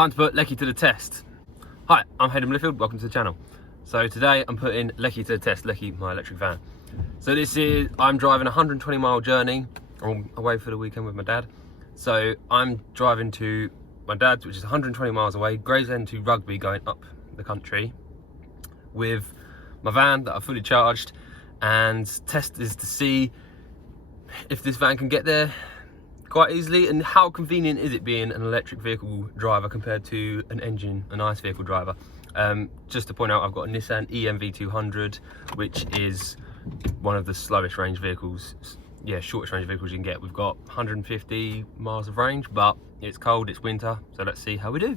Time to put Lecky to the test. Hi, I'm Hayden Littlefield, welcome to the channel. So today I'm putting Lecky to the test, Lecky, my electric van. So I'm driving a 120-mile journey. I'm away for the weekend with my dad. So I'm driving to my dad's, which is 120 miles away, Gravesend to Rugby, going up the country with my van that I've fully charged, and test is to see if this van can get there quite easily, and how convenient is it being an electric vehicle driver compared to an ICE vehicle driver. Just to point out, I've got a Nissan e-NV200, which is one of the slowest range vehicles, shortest range vehicles you can get. We've got 150 miles of range, but it's cold, it's winter, so let's see how we do.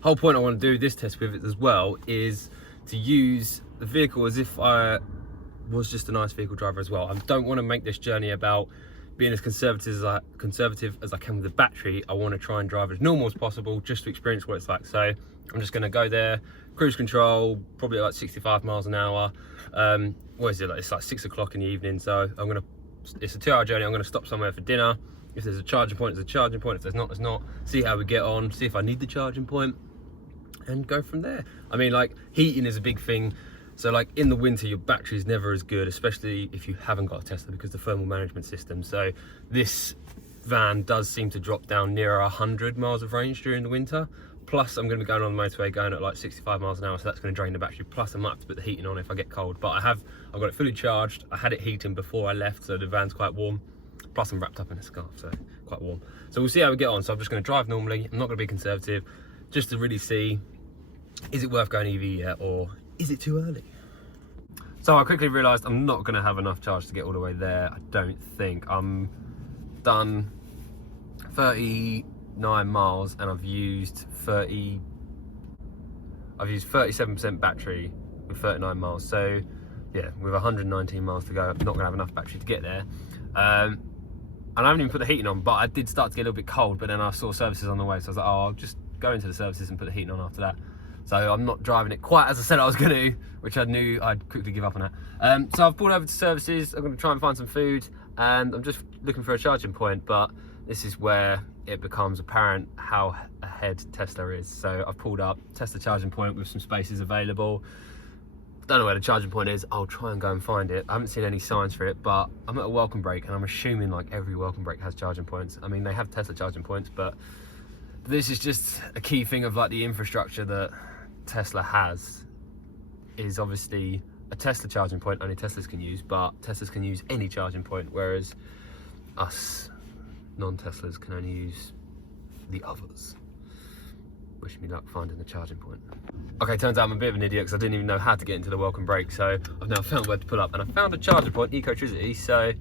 Whole point I want to do this test with it as well is to use the vehicle as if I was just an ICE vehicle driver as well. I don't want to make this journey about being as conservative as I can with the battery. I want to try and drive as normal as possible just to experience what it's like. So I'm just going to go there, cruise control, probably like 65 miles an hour. What is it, like, it's like 6 o'clock in the evening, so it's a 2-hour journey. I'm going to stop somewhere for dinner. If there's a charging point, there's a charging point. If there's not, there's not. See how we get on, see if I need the charging point, and go from there. I mean, like, heating is a big thing. So like in the winter, your battery is never as good, especially if you haven't got a Tesla, because the thermal management system. So this van does seem to drop down nearer 100 miles of range during the winter. Plus I'm going to be going on the motorway going at like 65 miles an hour, so that's going to drain the battery. Plus I might have to put the heating on if I get cold, but I've got it fully charged. I had it heating before I left, so the van's quite warm. Plus I'm wrapped up in a scarf, so quite warm. So we'll see how we get on. So I'm just going to drive normally. I'm not going to be conservative, just to really see, is it worth going EV yet, or is it too early? So I quickly realised I'm not going to have enough charge to get all the way there. I don't think. I'm done 39 miles and I've used 37% battery with 39 miles. So yeah, with 119 miles to go, I'm not going to have enough battery to get there. And I haven't even put the heating on, but I did start to get a little bit cold, but then I saw services on the way, so I was like, oh, I'll just go into the services and put the heating on after that. So I'm not driving it quite as I said I was going to, which I knew I'd quickly give up on that. So I've pulled over to services. I'm going to try and find some food, and I'm just looking for a charging point, but this is where it becomes apparent how ahead Tesla is. So I've pulled up Tesla charging point with some spaces available. Don't know where the charging point is. I'll try and go and find it. I haven't seen any signs for it, but I'm at a welcome break, and I'm assuming like every welcome break has charging points. I mean, they have Tesla charging points, but this is just a key thing of like the infrastructure that Tesla has, is obviously a Tesla charging point only Teslas can use, but Teslas can use any charging point, whereas us non-Teslas can only use the others. Wish me luck finding the charging point. Okay, turns out I'm a bit of an idiot because I didn't even know how to get into the welcome break, so I've now found where to pull up, and I found a charging point, Ecotricity, so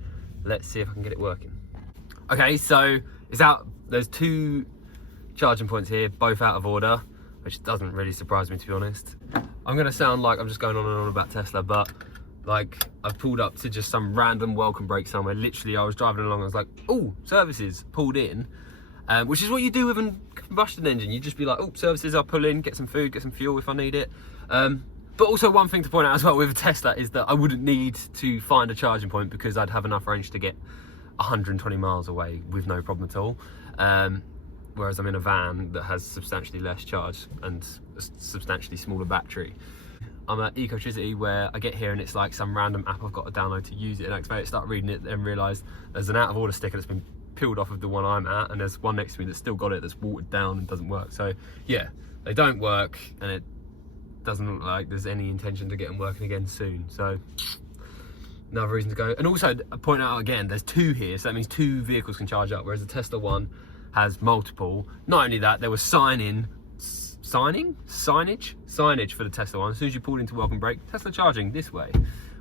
let's see if I can get it working. Okay, so it's out. There's 2 charging points here, both out of order, which doesn't really surprise me, to be honest. I'm gonna sound like I'm just going on and on about Tesla, but like I've pulled up to just some random welcome break somewhere. Literally, I was driving along, I was like, oh, services, pulled in, which is what you do with a combustion engine. You just be like, oh, services, I'll pull in, get some food, get some fuel if I need it. But also one thing to point out as well with a Tesla is that I wouldn't need to find a charging point, because I'd have enough range to get 120 miles away with no problem at all. Whereas I'm in a van that has substantially less charge and a substantially smaller battery. I'm at Ecotricity, where I get here and it's like some random app I've got to download to use it and activate it, start reading it, and realise there's an out of order sticker that's been peeled off of the one I'm at, and there's one next to me that's still got it, that's watered down and doesn't work. So yeah, they don't work, and it doesn't look like there's any intention to get them working again soon. So another reason to go. And also, I point out again, there's 2 here, so that means 2 vehicles can charge up, whereas the Tesla one has multiple. Not only that, there was signage for the Tesla one. As soon as you pulled into welcome break, Tesla charging this way.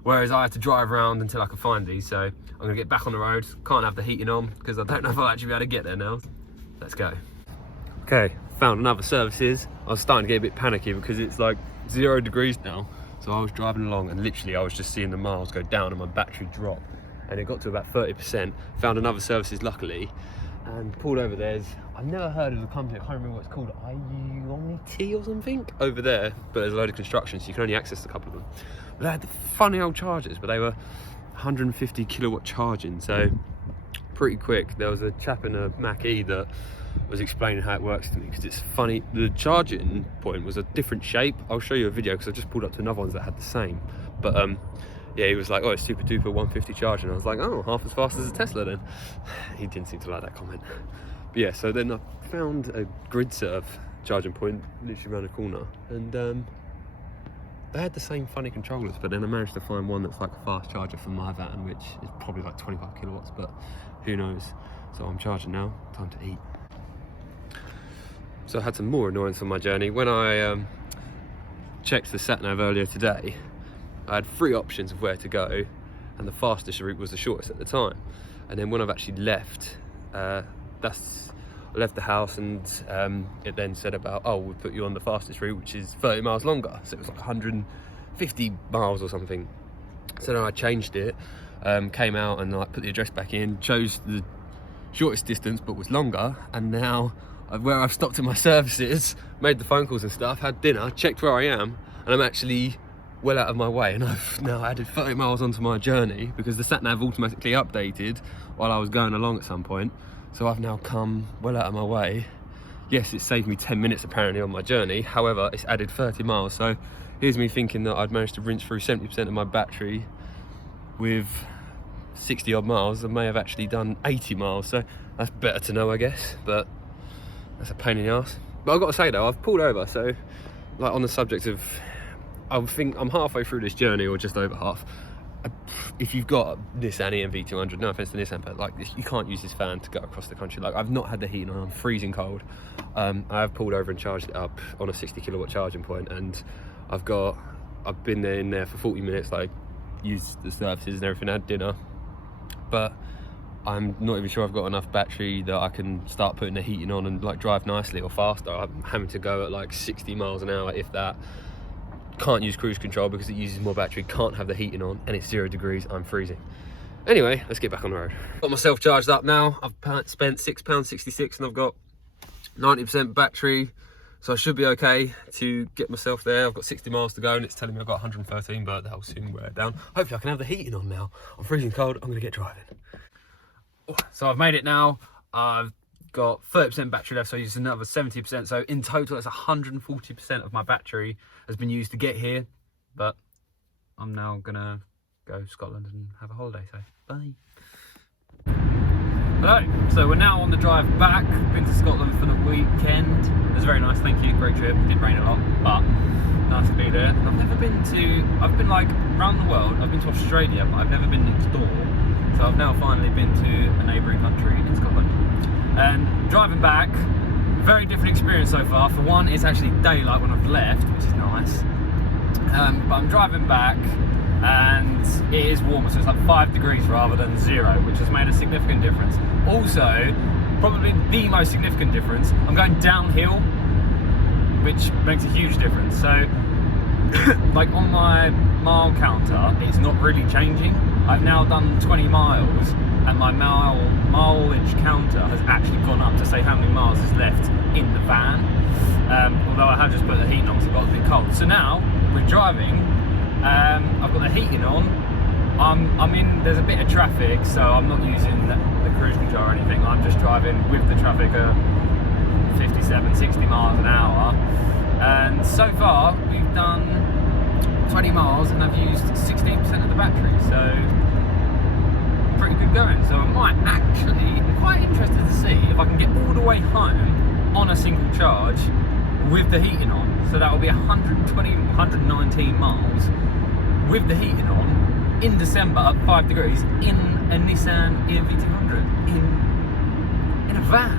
Whereas I had to drive around until I could find these. So I'm gonna get back on the road. Can't have the heating on because I don't know if I'll actually be able to get there now. Let's go. Okay, found another services. I was starting to get a bit panicky because it's like 0 degrees now. So I was driving along and literally I was just seeing the miles go down and my battery drop. And it got to about 30%. Found another services luckily, and pulled over. I've never heard of the company, I can't remember what it's called, IUNT or something, over there, but there's a load of construction, so you can only access a couple of them. But they had the funny old chargers, but they were 150 kilowatt charging, so pretty quick. There was a chap in a Mach-E that was explaining how it works to me, because it's funny. The charging point was a different shape. I'll show you a video because I just pulled up to another ones that had the same. But yeah, he was like, oh, it's super duper 150 charging. I was like, oh, half as fast as a Tesla then. He didn't seem to like that comment. But yeah, so then I found a Gravesend charging point literally around the corner, and they had the same funny controllers, but then I managed to find one that's like a fast charger for my van, which is probably like 25 kilowatts, but who knows. So I'm charging now, time to eat. So I had some more annoyance on my journey. When I checked the sat-nav earlier today, I had 3 options of where to go, and the fastest route was the shortest at the time. And then when I've actually left, I left the house, and it then said about, oh, we'll put you on the fastest route, which is 30 miles longer. So it was like 150 miles or something. So then I changed it, came out and like put the address back in, chose the shortest distance but was longer, and now where I've stopped at my services, made the phone calls and stuff, had dinner, checked where I am, and I'm actually well out of my way, and I've now added 30 miles onto my journey because the sat-nav automatically updated while I was going along at some point. So I've now come well out of my way. Yes, it saved me 10 minutes apparently on my journey, however it's added 30 miles. So here's me thinking that I'd managed to rinse through 70% of my battery with 60 odd miles. I may have actually done 80 miles, so that's better to know, I guess, but that's a pain in the ass. But I've got to say though, I've pulled over, so like on the subject of, I think I'm halfway through this journey, or just over half. If you've got a Nissan e-NV200, no offense to Nissan, but like you can't use this van to go across the country. Like I've not had the heating on, I'm freezing cold. I have pulled over and charged it up on a 60 kilowatt charging point, and I've been in there for 40 minutes, like used the services and everything, had dinner, but I'm not even sure I've got enough battery that I can start putting the heating on and like drive nicely or faster. I'm having to go at like 60 miles an hour, if that. Can't use cruise control because it uses more battery, can't have the heating on, and it's 0 degrees, I'm freezing. Anyway, let's get back on the road. Got myself charged up now. I've spent £6.66 and I've got 90% battery, so I should be okay to get myself there. I've got 60 miles to go and it's telling me I've got 113, but that'll soon wear it down. Hopefully I can have the heating on now. I'm freezing cold, I'm gonna get driving. So I've made it now. I've got 30% battery left, so I used another 70%. So in total, it's 140% of my battery has been used to get here. But I'm now gonna go to Scotland and have a holiday. So bye. Hello. So we're now on the drive back. Been to Scotland for the weekend. It was very nice. Thank you. Great trip. It did rain a lot, but nice to be there. I've been like around the world. I've been to Australia, but I've never been next door. So I've now finally been to a neighbouring country in Scotland. And driving back, very different experience so far. For one, it's actually daylight when I've left, which is nice. But I'm driving back and it is warmer, so it's like 5 degrees rather than 0, which has made a significant difference. Also, probably the most significant difference, I'm going downhill, which makes a huge difference. So, like on my mile counter, it's not really changing. I've now done 20 miles and my mileage counter has actually gone up to say how many miles is left in the van. Although I have just put the heating on because it got a bit cold. So now we're driving, I've got the heating on. There's a bit of traffic, so I'm not using the cruise control or anything. I'm just driving with the traffic at 57, 60 miles an hour. And so far we've done 20 miles and I've used 16% of the battery, so pretty good going. So I might actually, I'm quite interested to see if I can get all the way home on a single charge with the heating on. So that will be 119 miles with the heating on in December at 5 degrees in a Nissan e-NV200 in a van.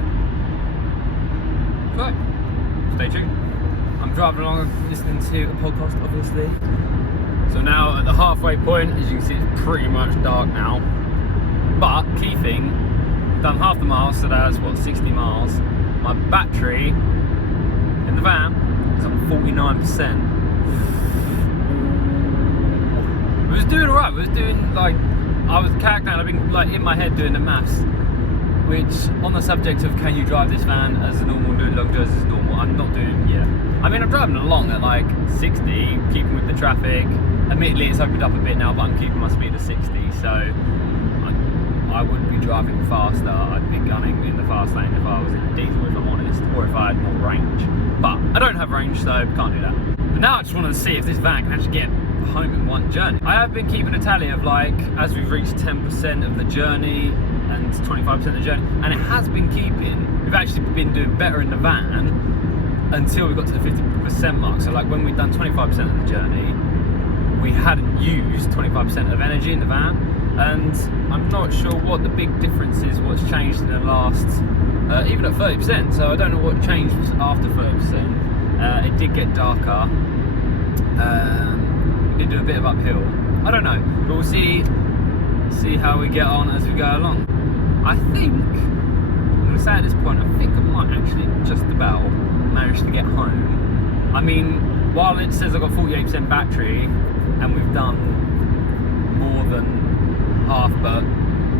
So stay tuned. I'm driving along listening to a podcast, obviously. So now at the halfway point, as you can see, it's pretty much dark now. But key thing, done half the mile, so that's what, 60 miles. My battery in the van is on 49%. It was doing alright. It was doing like, I was calculating, I've been like in my head doing the maths. Which, on the subject of can you drive this van as a normal, doing long journeys as normal, I'm not doing, yeah. I mean, I'm driving along at like 60, keeping with the traffic. Admittedly, it's opened up a bit now, but I'm keeping my speed at 60, so I would be driving faster. I'd be gunning in the fast lane if I was in a diesel, if I'm honest, or if I had more range. But I don't have range, so I can't do that. But now I just wanted to see if this van can actually get home in one journey. I have been keeping a tally of, like, as we've reached 10% of the journey and 25% of the journey, and it has been keeping. We've actually been doing better in the van until we got to the 50% mark. So like when we've done 25% of the journey, we hadn't used 25% of energy in the van, and I'm not sure what the big difference is, what's changed in the last, even at 30%, so I don't know what changed after 30%. It did get darker, we did do a bit of uphill, I don't know, but we'll see how we get on as we go along. I think, I'm going to say at this point, I think I might actually just about manage to get home. I mean, while it says I've got 48% battery, and we've done more than half, but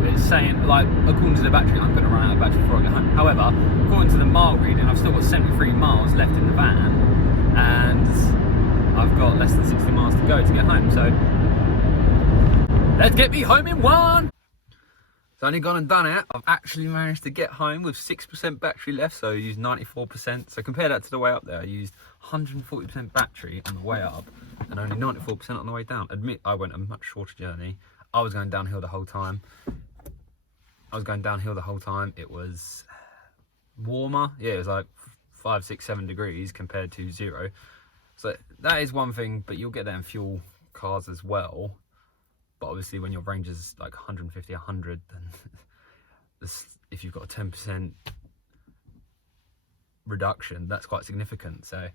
it's saying, like, according to the battery, I'm going to run out of battery before I get home. However, according to the mile reading, I've still got 73 miles left in the van, and I've got less than 60 miles to go to get home, so let's get me home in one! It's only gone and done it. I've actually managed to get home with 6% battery left, so I used 94%. So compare that to the way up there, I used 140% battery on the way up and only 94% on the way down. Admit, I went a much shorter journey. I was going downhill the whole time. It was warmer. Yeah, it was like 5, 6, 7 degrees compared to 0. So that is one thing, but you'll get that in fuel cars as well. But obviously when your range is like 150, 100, then if you've got a 10% reduction, that's quite significant. So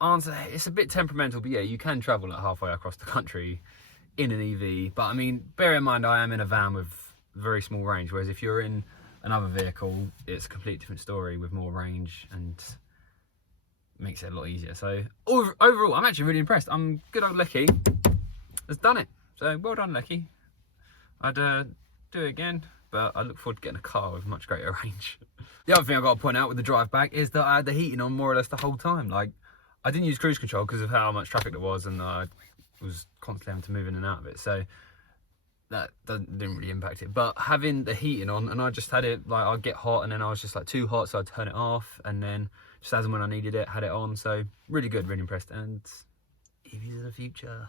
it's a bit temperamental, but yeah, you can travel like halfway across the country in an EV. But I mean, bear in mind, I am in a van with very small range, whereas if you're in another vehicle, it's a completely different story with more range and makes it a lot easier. So overall, I'm actually really impressed. Good old Lecky has done it. So well done, Lecky. I'd do it again, but I look forward to getting a car with much greater range. The other thing I've got to point out with the drive back is that I had the heating on more or less the whole time. Like, I didn't use cruise control because of how much traffic there was, and I was constantly having to move in and out of it. So that didn't really impact it. But having the heating on, and I just had it, like, I'd get hot and then I was just like too hot, so I'd turn it off, and then just as and when I needed it, had it on. So really good, really impressed, and EVs of the future.